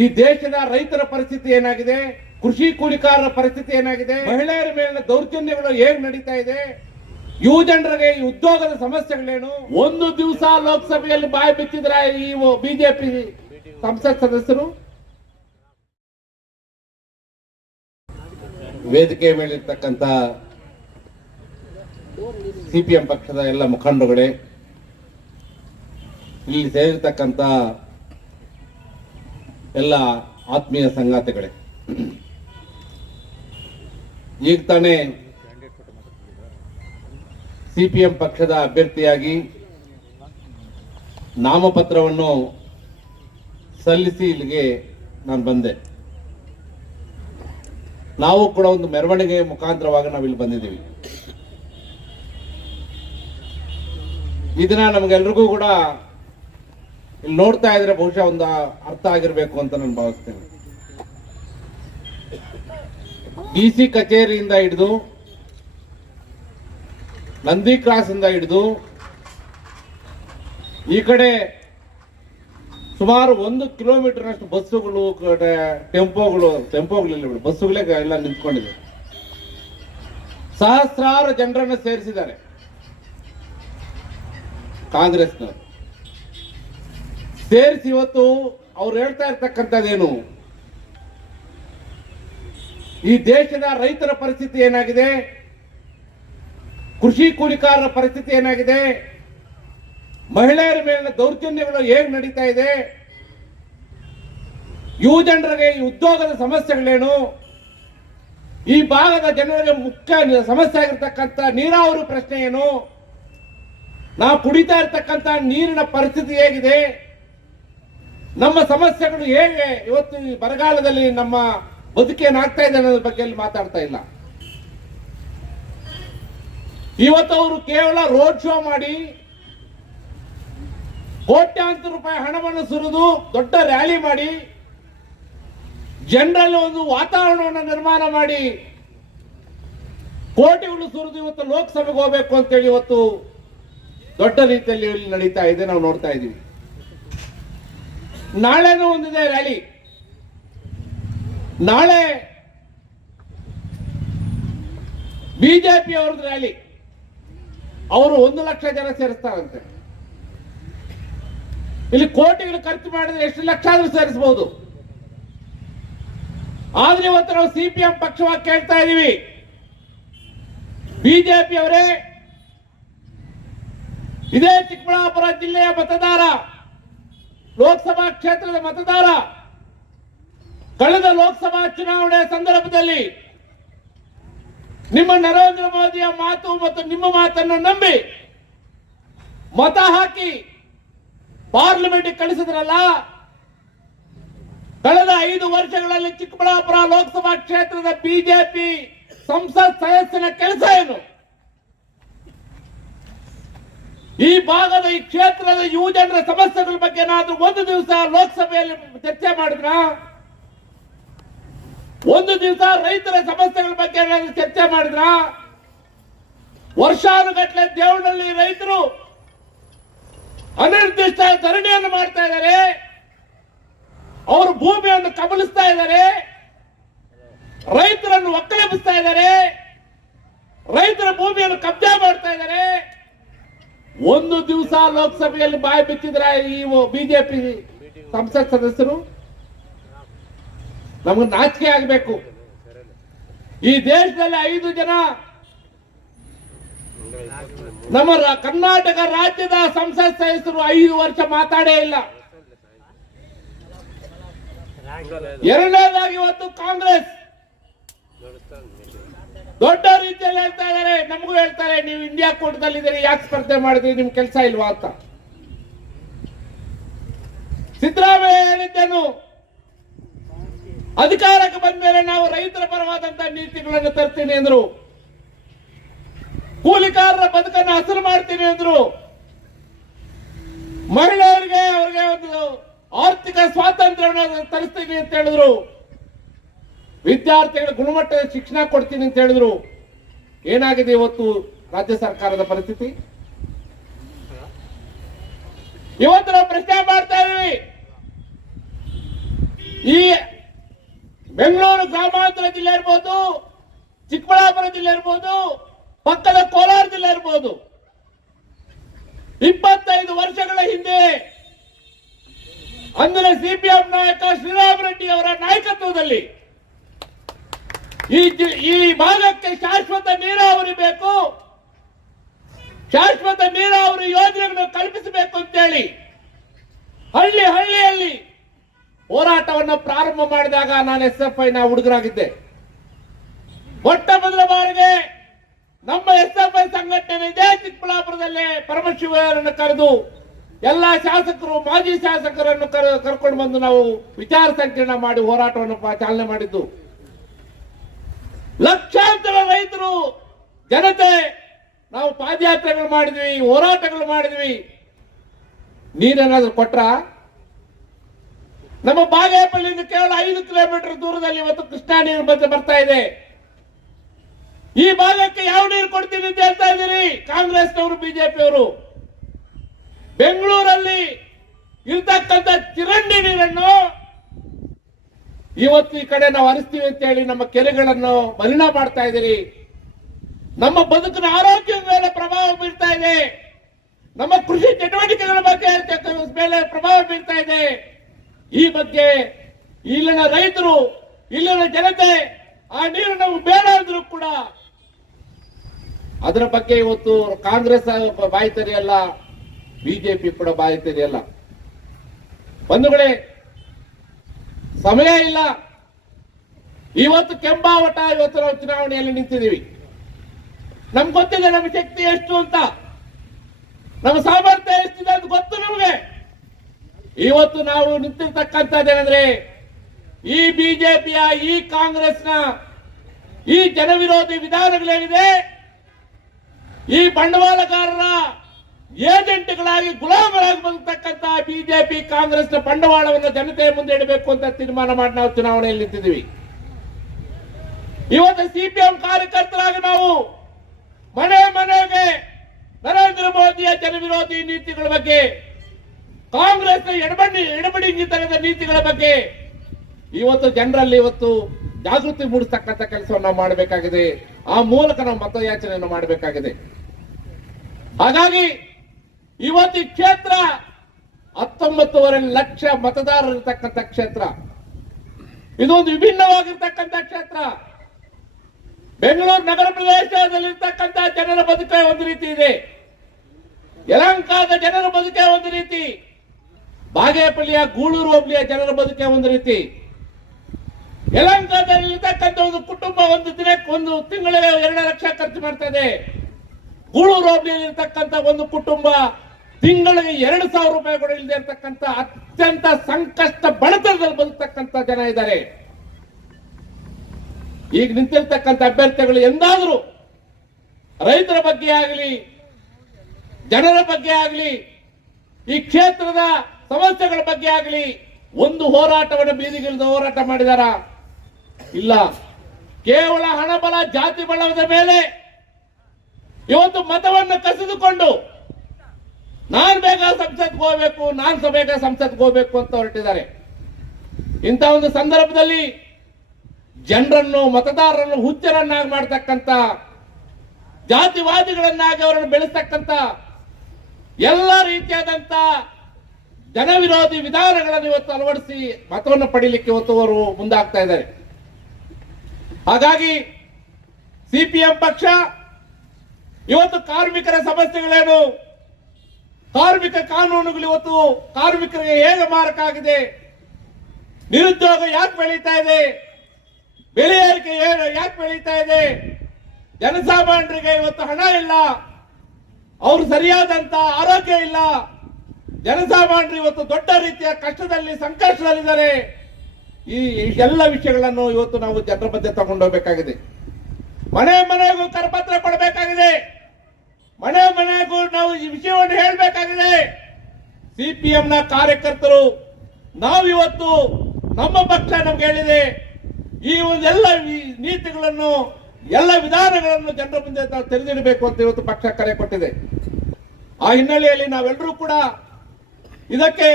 ಈ ದೇಶದ ರೈತರ ಪರಿಸ್ಥಿತಿ ಏನಾಗಿದೆ, ಕೃಷಿ ಕೂಲಿಕಾರರ ಪರಿಸ್ಥಿತಿ ಏನಾಗಿದೆ, ಮಹಿಳೆಯರ ಮೇಲಿನ ದೌರ್ಜನ್ಯಗಳು ಹೇಗೆ ನಡೀತಾ ಇದೆ, ಯುವ ಜನರಿಗೆ ಈ ಉದ್ಯೋಗದ ಸಮಸ್ಯೆಗಳೇನು. ಒಂದು ದಿವಸ ಲೋಕಸಭೆಯಲ್ಲಿ ಬಾಯಿ ಬಿತ್ತಿದ್ರ ಈ ಬಿಜೆಪಿ ಸಂಸತ್ ಸದಸ್ಯರು. ವೇದಿಕೆ ಮೇಲಿರ್ತಕ್ಕಂಥ ಸಿಪಿಎಂ ಪಕ್ಷದ ಎಲ್ಲ ಮುಖಂಡರುಗಳೇ, ಇಲ್ಲಿ ಸೇರಿರ್ತಕ್ಕಂಥ ಎಲ್ಲ ಆತ್ಮೀಯ ಸಂಗಾತಿಗಳೇ, ಈಗ ತಾನೇ ಸಿಪಿಎಂ ಪಕ್ಷದ ಅಭ್ಯರ್ಥಿಯಾಗಿ ನಾಮಪತ್ರವನ್ನು ಸಲ್ಲಿಸಿ ಇಲ್ಲಿಗೆ ನಾನು ಬಂದೆ. ನಾವು ಕೂಡ ಒಂದು ಮೆರವಣಿಗೆ ಮುಖಾಂತರವಾಗಿ ನಾವಿಲ್ಲಿ ಬಂದಿದ್ದೀವಿ. ಈ ದಿನ ನಮಗೆಲ್ರಿಗೂ ಕೂಡ ಇಲ್ಲಿ ನೋಡ್ತಾ ಇದ್ರೆ ಬಹುಶಃ ಒಂದು ಅರ್ಥ ಆಗಿರ್ಬೇಕು ಅಂತ ನಾನು ಭಾವಿಸ್ತೇನೆ. ಡಿಸಿ ಕಚೇರಿಯಿಂದ ಹಿಡಿದು ನಂದಿ ಕ್ರಾಸ್ ಇಂದ ಹಿಡಿದು ಈ ಕಡೆ ಸುಮಾರು 1 ಕಿಲೋಮೀಟರ್ನಷ್ಟು ಬಸ್ಸುಗಳು, ಟೆಂಪೋಗಳಿಲ್ಲ, ಬಸ್ಸುಗಳೇ ಎಲ್ಲ ನಿಂತ್ಕೊಂಡಿದೆ. ಸಹಸ್ರಾರು ಜನರನ್ನು ಸೇರಿಸಿದ್ದಾರೆ ಕಾಂಗ್ರೆಸ್ನವರು. ಸೇರಿಸಿ ಇವತ್ತು ಅವ್ರು ಹೇಳ್ತಾ ಇರ್ತಕ್ಕಂಥದ್ದೇನು, ಈ ದೇಶದ ರೈತರ ಪರಿಸ್ಥಿತಿ ಏನಾಗಿದೆ, ಕೃಷಿ ಕೂಲಿಕಾರರ ಪರಿಸ್ಥಿತಿ ಏನಾಗಿದೆ, ಮಹಿಳೆಯರ ಮೇಲಿನ ದೌರ್ಜನ್ಯಗಳು ಹೇಗೆ ನಡೀತಾ ಇದೆ, ಯುವ ಜನರಿಗೆ ಈ ಉದ್ಯೋಗದ ಸಮಸ್ಯೆಗಳೇನು, ಈ ಭಾಗದ ಜನರಿಗೆ ಮುಖ್ಯ ಸಮಸ್ಯೆ ಆಗಿರ್ತಕ್ಕಂಥ ನೀರಾವರಿ ಪ್ರಶ್ನೆ ಏನು, ನಾವು ಕುಡಿತಾ ಇರ್ತಕ್ಕಂಥ ನೀರಿನ ಪರಿಸ್ಥಿತಿ ಹೇಗಿದೆ, ನಮ್ಮ ಸಮಸ್ಯೆಗಳು ಹೇಗೆ ಇವತ್ತು ಈ ಬರಗಾಲದಲ್ಲಿ ನಮ್ಮ ಬದುಕೇನಾಗ್ತಾ ಇದೆ ಅನ್ನೋದ್ರ ಬಗ್ಗೆ ಮಾತಾಡ್ತಾ ಇಲ್ಲ. ಇವತ್ತು ಅವರು ಕೇವಲ ರೋಡ್ ಶೋ ಮಾಡಿ ಕೋಟ್ಯಾಂತರ ರೂಪಾಯಿ ಹಣವನ್ನು ಸುರಿದು ದೊಡ್ಡ ರ್ಯಾಲಿ ಮಾಡಿ ಜನರಲ್ಲಿ ಒಂದು ವಾತಾವರಣವನ್ನು ನಿರ್ಮಾಣ ಮಾಡಿ ಕೋಟಿಗಳು ಸುರಿದು ಇವತ್ತು ಲೋಕಸಭೆಗೆ ಹೋಗಬೇಕು ಅಂತೇಳಿ ಇವತ್ತು ದೊಡ್ಡ ರೀತಿಯಲ್ಲಿ ನಡೀತಾ ಇದೆ, ನಾವು ನೋಡ್ತಾ ಇದ್ದೀವಿ. ನಾಳೆನೂ ಒಂದಿದೆ ರ್ಯಾಲಿ. ನಾಳೆ ಬಿಜೆಪಿ ಅವ್ರದ್ದು ರ್ಯಾಲಿ. ಅವರು 1 ಲಕ್ಷ ಜನ ಸೇರಿಸ್ತಾರಂತೆ. ಇಲ್ಲಿ ಕೋಟಿಗಳು ಖರ್ಚು ಮಾಡಿದ್ರೆ ಎಷ್ಟು ಲಕ್ಷ ಆದ್ರೂ ಸೇರಿಸಬಹುದು. ಆದ್ರೆ ಇವತ್ತು ನಾವು ಸಿಪಿಎಂ ಪಕ್ಷವಾಗಿ ಕೇಳ್ತಾ ಇದೀವಿ, ಬಿಜೆಪಿ ಅವರೇ, ಇದೇ ಚಿಕ್ಕಬಳ್ಳಾಪುರ ಜಿಲ್ಲೆಯ ಮತದಾರ, ಲೋಕಸಭಾ ಕ್ಷೇತ್ರದ ಮತದಾರ, ಕಳೆದ ಲೋಕಸಭಾ ಚುನಾವಣೆಯ ಸಂದರ್ಭದಲ್ಲಿ ನಿಮ್ಮ ನರೇಂದ್ರ ಮೋದಿಯ ಮಾತು ಮತ್ತು ನಿಮ್ಮ ಮಾತನ್ನು ನಂಬಿ ಮತ ಹಾಕಿ ಪಾರ್ಲಿಮೆಂಟ್ ಕಳಿಸಿದ್ರಲ್ಲ. ಕಳೆದ 5 ವರ್ಷಗಳಲ್ಲಿ ಚಿಕ್ಕಬಳ್ಳಾಪುರ ಲೋಕಸಭಾ ಕ್ಷೇತ್ರದ ಬಿಜೆಪಿ ಸಂಸತ್ ಸದಸ್ಯನ ಕೆಲಸ ಏನು? ಈ ಭಾಗದ ಈ ಕ್ಷೇತ್ರದ ಯುವ ಜನರ ಸಮಸ್ಯೆಗಳ ಬಗ್ಗೆ ಏನಾದ್ರೂ ಒಂದು ದಿವಸ ಲೋಕಸಭೆಯಲ್ಲಿ ಚರ್ಚೆ ಮಾಡಿದ್ರ? ಒಂದು ದಿವಸ ರೈತರ ಸಮಸ್ಯೆಗಳ ಬಗ್ಗೆ ಏನಾದ್ರೂ ಚರ್ಚೆ ಮಾಡಿದ್ರ? ವರ್ಷಾನುಗಟ್ಟಲೆ ದೇವನಹಳ್ಳಿ ರೈತರು ಅನಿರ್ದಿಷ್ಟ ಧರಣಿಯನ್ನು ಮಾಡ್ತಾ ಇದ್ದಾರೆ. ಅವರು ಭೂಮಿಯನ್ನು ಕಬಳಿಸ್ತಾ ಇದ್ದಾರೆ, ರೈತರನ್ನು ಒಕ್ಕಲೆಬ್ಬಿಸ್ತಾ ಇದ್ದಾರೆ, ರೈತರ ಭೂಮಿಯನ್ನು ಕಬ್ಜಾ ಮಾಡ್ತಾ ಇದ್ದಾರೆ. ಒಂದು ದಿವಸ ಲೋಕಸಭೆಯಲ್ಲಿ ಬಾಯಿ ಬಿತ್ತಿದ್ರ ಈ ಬಿಜೆಪಿ ಸಂಸತ್ ಸದಸ್ಯರು? ನಮಗೆ ನಾಚಿಕೆ ಆಗಬೇಕು. ಈ ದೇಶದಲ್ಲಿ 5 ಜನ ನಮ್ಮ ಕರ್ನಾಟಕ ರಾಜ್ಯದ ಸಂಸತ್ ಸದಸ್ಯರು 5 ವರ್ಷ ಮಾತಾಡೇ ಇಲ್ಲ. ಎರಡನೇದಾಗಿ ಇವತ್ತು ಕಾಂಗ್ರೆಸ್ ದೊಡ್ಡ ರೀತಿಯಲ್ಲಿ ಹೇಳ್ತಾ ಇದ್ದಾರೆ, ನಮಗೂ ಹೇಳ್ತಾರೆ, ನೀವು ಇಂಡಿಯಾ ಕೂಟದಲ್ಲಿದ್ದೀರಿ, ಯಾಕೆ ಸ್ಪರ್ಧೆ ಮಾಡಿದ್ರಿ, ನಿಮ್ ಕೆಲಸ ಇಲ್ವಾ ಅಂತ. ಸಿದ್ದರಾಮಯ್ಯ ಹೇಳಿದ್ದೇನು, ಅಧಿಕಾರಕ್ಕೆ ಬಂದ ಮೇಲೆ ನಾವು ರೈತರ ಪರವಾದಂತಹ ನೀತಿಗಳನ್ನು ತರ್ತೀನಿ ಅಂದ್ರು, ಕೂಲಿಕಾರರ ಬದುಕನ್ನು ಹಸರು ಮಾಡ್ತೀನಿ ಅಂದ್ರು, ಮಹಿಳೆಯರಿಗೆ ಅವರಿಗೆ ಒಂದು ಆರ್ಥಿಕ ಸ್ವಾತಂತ್ರ್ಯವನ್ನು ತರಿಸ್ತೀನಿ ಅಂತ ಹೇಳಿದ್ರು, ವಿದ್ಯಾರ್ಥಿಗಳ ಗುಣಮಟ್ಟದ ಶಿಕ್ಷಣ ಕೊಡ್ತೀನಿ ಅಂತ ಹೇಳಿದ್ರು. ಏನಾಗಿದೆ ಇವತ್ತು ರಾಜ್ಯ ಸರ್ಕಾರದ ಪರಿಸ್ಥಿತಿ? ಇವತ್ತು ನಾವು ಪ್ರಶ್ನೆ ಮಾಡ್ತಾ ಇದೀವಿ, ಈ ಬೆಂಗಳೂರು ಗ್ರಾಮಾಂತರ ಜಿಲ್ಲೆ ಇರ್ಬೋದು, ಚಿಕ್ಕಬಳ್ಳಾಪುರ ಜಿಲ್ಲೆ ಇರ್ಬೋದು, ಪಕ್ಕದ ಕೋಲಾರ ಜಿಲ್ಲೆ ಇರ್ಬೋದು, 25 ವರ್ಷಗಳ ಹಿಂದೆ ಅಂದಿನ ಸಿಪಿಎಂ ನಾಯಕ ಶ್ರೀರಾಮ ರೆಡ್ಡಿ ಅವರ ನಾಯಕತ್ವದಲ್ಲಿ ಈ ಭಾಗಕ್ಕೆ ಶಾಶ್ವತ ನೀರಾವರಿ ಬೇಕು, ಶಾಶ್ವತ ನೀರಾವರಿ ಯೋಜನೆಗಳನ್ನು ಕಲ್ಪಿಸಬೇಕು ಅಂತೇಳಿ ಹಳ್ಳಿಯಲ್ಲಿ ಹೋರಾಟವನ್ನು ಪ್ರಾರಂಭ ಮಾಡಿದಾಗ ನಾನು SFI ನ ಹುಡುಗರಾಗಿದ್ದೆ. ಮೊಟ್ಟ ಮೊದಲ ಬಾರಿಗೆ ನಮ್ಮ SFI ಸಂಘಟನೆ ಇದೆ ಚಿಕ್ಕಬಳ್ಳಾಪುರದಲ್ಲಿ ಪರಮಶಿವರನ್ನು ಕರೆದು ಎಲ್ಲ ಶಾಸಕರು, ಮಾಜಿ ಶಾಸಕರನ್ನು ಕರ್ಕೊಂಡು ಬಂದು ನಾವು ವಿಚಾರ ಸಂಕಿರಣ ಮಾಡಿ ಹೋರಾಟವನ್ನು ಚಾಲನೆ ಮಾಡಿದ್ದು. ಲಕ್ಷಾಂತರ ರೈತರು, ಜನತೆ ನಾವು ಪಾದಯಾತ್ರೆಗಳು ಮಾಡಿದ್ವಿ, ಹೋರಾಟಗಳು ಮಾಡಿದ್ವಿ. ನೀರೇನಾದ್ರೂ ಕೊಟ್ರ? ನಮ್ಮ ಬಾಗೇಪಲ್ಲಿಯಿಂದ ಕೇವಲ 5 ಕಿಲೋಮೀಟರ್ ದೂರದಲ್ಲಿ ಇವತ್ತು ಕೃಷ್ಣಾ ನೀರು ಬರ್ತಾ ಇದೆ. ಈ ಭಾಗಕ್ಕೆ ಯಾವ ನೀರು ಕೊಡ್ತೀನಿ ಅಂತ ಹೇಳ್ತಾ ಇದ್ದೀರಿ ಕಾಂಗ್ರೆಸ್ನವರು, ಬಿಜೆಪಿಯವರು. ಬೆಂಗಳೂರಲ್ಲಿ ಇರ್ತಕ್ಕಂಥ ಚಿರಂಡಿ ನೀರನ್ನು ಇವತ್ತು ಈ ಕಡೆ ನಾವು ಹರಿಸ್ತೀವಿ ಅಂತ ಹೇಳಿ ನಮ್ಮ ಕೆರೆಗಳನ್ನು ಮಲಿನ ಮಾಡ್ತಾ ಇದ್ದೀರಿ. ನಮ್ಮ ಬದುಕಿನ ಆರೋಗ್ಯದ ಮೇಲೆ ಪ್ರಭಾವ ಬೀರ್ತಾ ಇದೆ. ನಮ್ಮ ಕೃಷಿ ಚಟುವಟಿಕೆಗಳ ಮೇಲೆ ಪ್ರಭಾವ ಬೀರ್ತಾ ಇದೆ. ಈ ಬಗ್ಗೆ ಇಲ್ಲಿನ ರೈತರು, ಇಲ್ಲಿನ ಜನತೆ ಆ ನೀರು ನಾವು ಬೇಡ ಅಂದ್ರೂ ಕೂಡ ಅದರ ಬಗ್ಗೆ ಇವತ್ತು ಕಾಂಗ್ರೆಸ್ ಬಾಯಿ ತೆರೆಯಲ್ಲ, ಬಿಜೆಪಿ ಕೂಡ ಬಾಯಿ ತೆರೆಯಲ್ಲ. ಬಂಧುಗಳೇ, ಸಮಯ ಇಲ್ಲ. ಇವತ್ತು ಕೆಂಬಾವಟ, ಇವತ್ತು ನಾವು ಚುನಾವಣೆಯಲ್ಲಿ ನಿಂತಿದ್ದೀವಿ. ನಮ್ಗೆ ಗೊತ್ತಿದೆ ನಮ್ಮ ಶಕ್ತಿ ಎಷ್ಟು ಅಂತ, ನಮ್ಮ ಸಾಮರ್ಥ್ಯ ಎಷ್ಟಿದೆ ಅಂತ ಗೊತ್ತು ನಮಗೆ. ಇವತ್ತು ನಾವು ನಿಂತಿರ್ತಕ್ಕಂಥದ್ದೇನೆಂದ್ರೆ ಈ ಬಿಜೆಪಿಯ, ಈ ಕಾಂಗ್ರೆಸ್ನ ಈ ಜನವಿರೋಧಿ ವಿಧಾನಗಳೇನಿದೆ, ಈ ಬಂಡವಾಳಗಾರರ ಏಜೆಂಟ್ಗಳಾಗಿ ಗುಲಾಮರಾಗಿ ಬದುಕತಕ್ಕಂತ ಬಿಜೆಪಿ ಕಾಂಗ್ರೆಸ್ನ ಬಂಡವಾಳವನ್ನು ಜನತೆಯ ಮುಂದೆ ಇಡಬೇಕು ಅಂತ ತೀರ್ಮಾನ ಮಾಡಿ ನಾವು ಚುನಾವಣೆಯಲ್ಲಿ ನಿಂತಿದ್ದೀವಿ. ಇವತ್ತು ಸಿಪಿಎಂ ಕಾರ್ಯಕರ್ತರಾಗಿ ನಾವು ಮನೆ ಮನೆಗೆ ನರೇಂದ್ರ ಮೋದಿಯ ಜನವಿರೋಧಿ ನೀತಿಗಳ ಬಗ್ಗೆ, ಕಾಂಗ್ರೆಸ್ನ ಎಡಬಡಿಂಗಿತನದ ನೀತಿಗಳ ಬಗ್ಗೆ ಇವತ್ತು ಜನರಲ್ಲಿ ಇವತ್ತು ಜಾಗೃತಿ ಮೂಡಿಸ್ತಕ್ಕಂಥ ಕೆಲಸವನ್ನು ನಾವು ಮಾಡಬೇಕಾಗಿದೆ. ಆ ಮೂಲಕ ನಾವು ಮತಯಾಚನೆಯನ್ನು ಮಾಡಬೇಕಾಗಿದೆ. ಹಾಗಾಗಿ ಇವತ್ತು ಈ ಕ್ಷೇತ್ರ 19.5 ಲಕ್ಷ ಮತದಾರರಿರ್ತಕ್ಕಂಥ ಕ್ಷೇತ್ರ. ಇದೊಂದು ವಿಭಿನ್ನವಾಗಿರ್ತಕ್ಕಂಥ ಕ್ಷೇತ್ರ. ಬೆಂಗಳೂರು ನಗರ ಪ್ರದೇಶದಲ್ಲಿರ್ತಕ್ಕಂಥ ಜನರ ಬದುಕೆ ಒಂದು ರೀತಿ ಇದೆ, ಯಲಹಂಕದ ಜನರ ಬದುಕೆ ಒಂದು ರೀತಿ, ಬಾಗೇಪಲ್ಲಿಯ ಗೂಳೂರು ಹೋಬಳಿಯ ಜನರ ಬದುಕೆ ಒಂದು ರೀತಿ. ಯಲಹಂಕದಲ್ಲಿರ್ತಕ್ಕಂಥ ಒಂದು ಕುಟುಂಬ ಒಂದು ದಿನಕ್ಕೆ, ಒಂದು ತಿಂಗಳಿಗೆ 2 ಲಕ್ಷ ಖರ್ಚು ಮಾಡ್ತಾ ಇದೆ. ಗೂಳೂರು ಹೋಬಳಿಯಲ್ಲಿ ಇರ್ತಕ್ಕಂಥ ಒಂದು ಕುಟುಂಬ ತಿಂಗಳಿಗೆ 2,000 ರೂಪಾಯಿ ಕೂಡ ಇಲ್ಲದೆ ಇರ್ತಕ್ಕಂಥ ಅತ್ಯಂತ ಸಂಕಷ್ಟ ಬಡತನದಲ್ಲಿ ಬದುಕ್ತಕ್ಕಂಥ ಜನ ಇದ್ದಾರೆ. ಈಗ ನಿಂತಿರ್ತಕ್ಕಂಥ ಅಭ್ಯರ್ಥಿಗಳು ಎಂದಾದರೂ ರೈತರ ಬಗ್ಗೆ ಆಗಲಿ, ಜನರ ಬಗ್ಗೆ ಆಗಲಿ, ಈ ಕ್ಷೇತ್ರದ ಸಮಸ್ಯೆಗಳ ಬಗ್ಗೆ ಆಗಲಿ ಒಂದು ಹೋರಾಟವನ್ನು ಬೀದಿಗಿಳಿದು ಹೋರಾಟ ಮಾಡಿದಾರ? ಇಲ್ಲ. ಕೇವಲ ಹಣಬಲ, ಜಾತಿ ಬಲದ ಮೇಲೆ ಇವತ್ತು ಮತವನ್ನು ಕಸಿದುಕೊಂಡು ನಾನು ಬೇಗ ಸಂಸತ್ಗೆ ಹೋಗ್ಬೇಕು, ನಾನು ಬೇಗ ಸಂಸತ್ಗೆ ಹೋಗ್ಬೇಕು ಅಂತ ಹೊರಟಿದ್ದಾರೆ. ಇಂಥ ಒಂದು ಸಂದರ್ಭದಲ್ಲಿ ಜನರನ್ನು, ಮತದಾರರನ್ನು ಹುಚ್ಚರನ್ನಾಗಿ ಮಾಡ್ತಕ್ಕಂಥ, ಜಾತಿವಾದಿಗಳನ್ನಾಗಿ ಅವರನ್ನು ಬೆಳೆಸ್ತಕ್ಕಂಥ ಎಲ್ಲ ರೀತಿಯಾದಂತ ಜನವಿರೋಧಿ ವಿಧಾನಗಳನ್ನು ಇವತ್ತು ಅಳವಡಿಸಿ ಮತವನ್ನು ಪಡೀಲಿಕ್ಕೆ ಇವತ್ತು ಅವರು ಮುಂದಾಗ್ತಾ ಇದ್ದಾರೆ. ಹಾಗಾಗಿ ಸಿಪಿಎಂ ಪಕ್ಷ ಇವತ್ತು ಕಾರ್ಮಿಕರ ಸಮಸ್ಯೆಗಳೇನು, ಕಾರ್ಮಿಕ ಕಾನೂನುಗಳು ಇವತ್ತು ಕಾರ್ಮಿಕರಿಗೆ ಹೇಗೆ ಮಾರಕ ಆಗಿದೆ, ನಿರುದ್ಯೋಗ ಯಾಕೆ ಬೆಳೀತಾ ಇದೆ, ಬೆಲೆ ಏರಿಕೆ ಯಾಕೆ ಬೆಳೀತಾ ಇದೆ, ಜನಸಾಮಾನ್ಯರಿಗೆ ಇವತ್ತು ಹಣ ಇಲ್ಲ, ಅವರು ಸರಿಯಾದಂತ ಆರೋಗ್ಯ ಇಲ್ಲ, ಜನಸಾಮಾನ್ಯರು ಇವತ್ತು ದೊಡ್ಡ ರೀತಿಯ ಕಷ್ಟದಲ್ಲಿ, ಸಂಕಷ್ಟದಲ್ಲಿದ್ದಾರೆ. ಈ ಎಲ್ಲ ವಿಷಯಗಳನ್ನು ಇವತ್ತು ನಾವು ಜನರ ಮಧ್ಯೆ ತಗೊಂಡೋಗ್ಬೇಕಾಗಿದೆ. ಮನೆ ಮನೆಗೂ ಕರಪತ್ರ ಕೊಡಬೇಕಾಗಿದೆ, ಮನೆ ಮನೆಗೂ ನಾವು ಈ ವಿಷಯವನ್ನು ಹೇಳಬೇಕಾಗಿದೆ. ಸಿಪಿಎಂನ ಕಾರ್ಯಕರ್ತರು ನಾವಿವತ್ತು ನಮ್ಮ ಪಕ್ಷ ನಮ್ಗೆ ಹೇಳಿದೆ, ಈ ಒಂದೆಲ್ಲ ನೀತಿಗಳನ್ನು, ಎಲ್ಲ ವಿಧಾನಗಳನ್ನು ಜನರ ಮುಂದೆ ನಾವು ತೆರೆದಿಡಬೇಕು ಅಂತ ಇವತ್ತು ಪಕ್ಷ ಕರೆ ಕೊಟ್ಟಿದೆ. ಆ ಹಿನ್ನೆಲೆಯಲ್ಲಿ ನಾವೆಲ್ಲರೂ ಕೂಡ ಇದಕ್ಕೆ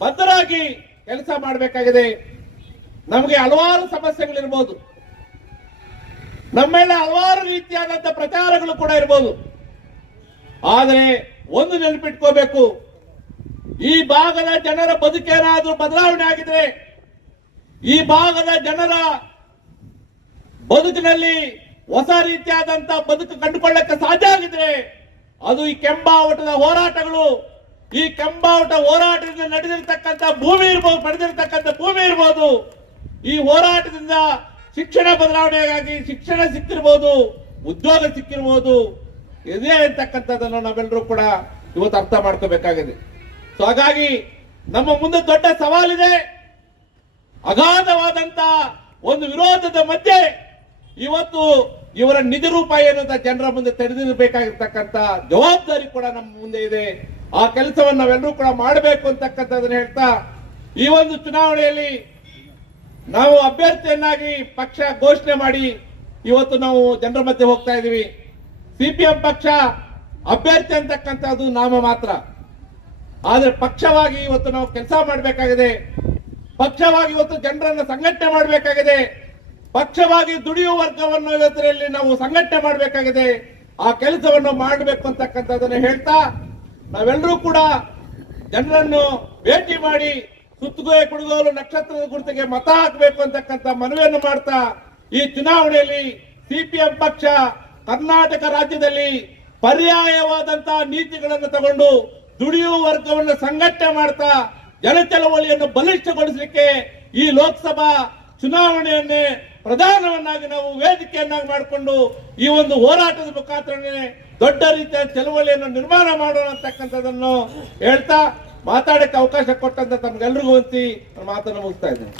ಬದ್ಧರಾಗಿ ಕೆಲಸ ಮಾಡಬೇಕಾಗಿದೆ. ನಮಗೆ ಹಲವಾರು ಸಮಸ್ಯೆಗಳಿರ್ಬೋದು, ನಮ್ಮೆಲ್ಲ ಹಲವಾರು ರೀತಿಯಾದಂತಹ ಪ್ರಚಾರಗಳು ಕೂಡ ಇರ್ಬೋದು. ಆದರೆ ಒಂದು ನೆನಪಿಟ್ಕೋಬೇಕು, ಈ ಭಾಗದ ಜನರ ಬದುಕೇನಾದ್ರೂ ಬದಲಾವಣೆ ಆಗಿದೆ, ಈ ಭಾಗದ ಜನರ ಬದುಕಿನಲ್ಲಿ ಹೊಸ ರೀತಿಯಾದಂತಹ ಬದುಕು ಕಂಡುಕೊಳ್ಳಕ್ಕೆ ಸಾಧ್ಯ ಆಗಿದ್ರೆ ಅದು ಈ ಕೆಂಬಾವಟದ ಹೋರಾಟಗಳು, ಈ ಕೆಂಬಾವಟ ಹೋರಾಟದಿಂದ ನಡೆದಿರತಕ್ಕಂಥ ಭೂಮಿ ಇರ್ಬೋದು, ಪಡೆದಿರತಕ್ಕಂಥ ಭೂಮಿ ಇರ್ಬೋದು, ಈ ಹೋರಾಟದಿಂದ ಶಿಕ್ಷಣ ಬದಲಾವಣೆಗಾಗಿ ಶಿಕ್ಷಣ ಸಿಕ್ಕಿರ್ಬೋದು, ಉದ್ಯೋಗ ಸಿಕ್ಕಿರ್ಬೋದು, ಇದೆ ಅಂತಕ್ಕಂಥದ್ದನ್ನು ನಾವೆಲ್ಲರೂ ಕೂಡ ಇವತ್ತು ಅರ್ಥ ಮಾಡ್ಕೋಬೇಕಾಗಿದೆ. ಸೊ ಹಾಗಾಗಿ ನಮ್ಮ ಮುಂದೆ ದೊಡ್ಡ ಸವಾಲಿದೆ. ಅಗಾಧವಾದಂತ ಒಂದು ವಿರೋಧದ ಮಧ್ಯೆ ಇವತ್ತು ಇವರ ನಿಜ ರೂಪ ಏನು ಅಂತ ಜನರ ಮುಂದೆ ತೆರೆದಿರಬೇಕಾಗಿರ್ತಕ್ಕಂಥ ಜವಾಬ್ದಾರಿ ಕೂಡ ನಮ್ಮ ಮುಂದೆ ಇದೆ. ಆ ಕೆಲಸವನ್ನು ನಾವೆಲ್ಲರೂ ಕೂಡ ಮಾಡಬೇಕು ಅಂತಕ್ಕಂಥದ್ದನ್ನು ಹೇಳ್ತಾ, ಈ ಒಂದು ಚುನಾವಣೆಯಲ್ಲಿ ನಾವು ಅಭ್ಯರ್ಥಿಯನ್ನಾಗಿ ಪಕ್ಷ ಘೋಷಣೆ ಮಾಡಿ ಇವತ್ತು ನಾವು ಜನರ ಮಧ್ಯೆ ಹೋಗ್ತಾ ಇದ್ದೀವಿ. ಸಿಪಿಎಂ ಪಕ್ಷ ಅಭ್ಯರ್ಥಿ ಅಂತಕ್ಕಂಥದ್ದು ನಾಮ ಮಾತ್ರ, ಆದ್ರೆ ಪಕ್ಷವಾಗಿ ಇವತ್ತು ನಾವು ಕೆಲಸ ಮಾಡಬೇಕಾಗಿದೆ. ಪಕ್ಷವಾಗಿ ಇವತ್ತು ಜನರನ್ನು ಸಂಘಟನೆ ಮಾಡಬೇಕಾಗಿದೆ. ಪಕ್ಷವಾಗಿ ದುಡಿಯುವ ವರ್ಗವನ್ನು ಇವತ್ತರಲ್ಲಿ ನಾವು ಸಂಘಟನೆ ಮಾಡಬೇಕಾಗಿದೆ. ಆ ಕೆಲಸವನ್ನು ಮಾಡಬೇಕು ಅಂತಕ್ಕಂಥದ್ದನ್ನು ಹೇಳ್ತಾ, ನಾವೆಲ್ಲರೂ ಕೂಡ ಜನರನ್ನು ಭೇಟಿ ಮಾಡಿ ಸುತ್ತುಗೋಯ ಕುಡುಗೋಲು ನಕ್ಷತ್ರದ ಗುರುತಿಗೆ ಮತ ಹಾಕಬೇಕು ಅಂತಕ್ಕಂಥ ಮನವಿಯನ್ನು ಮಾಡ್ತಾ, ಈ ಚುನಾವಣೆಯಲ್ಲಿ ಸಿಪಿಎಂ ಪಕ್ಷ ಕರ್ನಾಟಕ ರಾಜ್ಯದಲ್ಲಿ ಪರ್ಯಾಯವಾದಂತಹ ನೀತಿಗಳನ್ನು ತಗೊಂಡು ದುಡಿಯುವ ವರ್ಗವನ್ನು ಸಂಘಟನೆ ಮಾಡ್ತಾ ಜನಚಳವಳಿಯನ್ನು ಬಲಿಷ್ಠಗೊಳಿಸಲಿಕ್ಕೆ ಈ ಲೋಕಸಭಾ ಚುನಾವಣೆಯನ್ನೇ ಪ್ರಧಾನವನ್ನಾಗಿ ನಾವು ವೇದಿಕೆಯನ್ನಾಗಿ ಮಾಡಿಕೊಂಡು ಈ ಒಂದು ಹೋರಾಟದ ಮುಖಾಂತರನೇ ದೊಡ್ಡ ರೀತಿಯ ಚಳವಳಿಯನ್ನು ನಿರ್ಮಾಣ ಮಾಡೋಣ ಅಂತಕ್ಕಂಥದ್ದನ್ನು ಹೇಳ್ತಾ ಮಾತಾಡಕ್ಕೆ ಅವಕಾಶ ಕೊಟ್ಟಂತ ತಮ್ಗೆಲ್ರಿಗೂ ಮಾತನ್ನು ಮುಗಿಸ್ತಾ ಇದ್ದೇನೆ.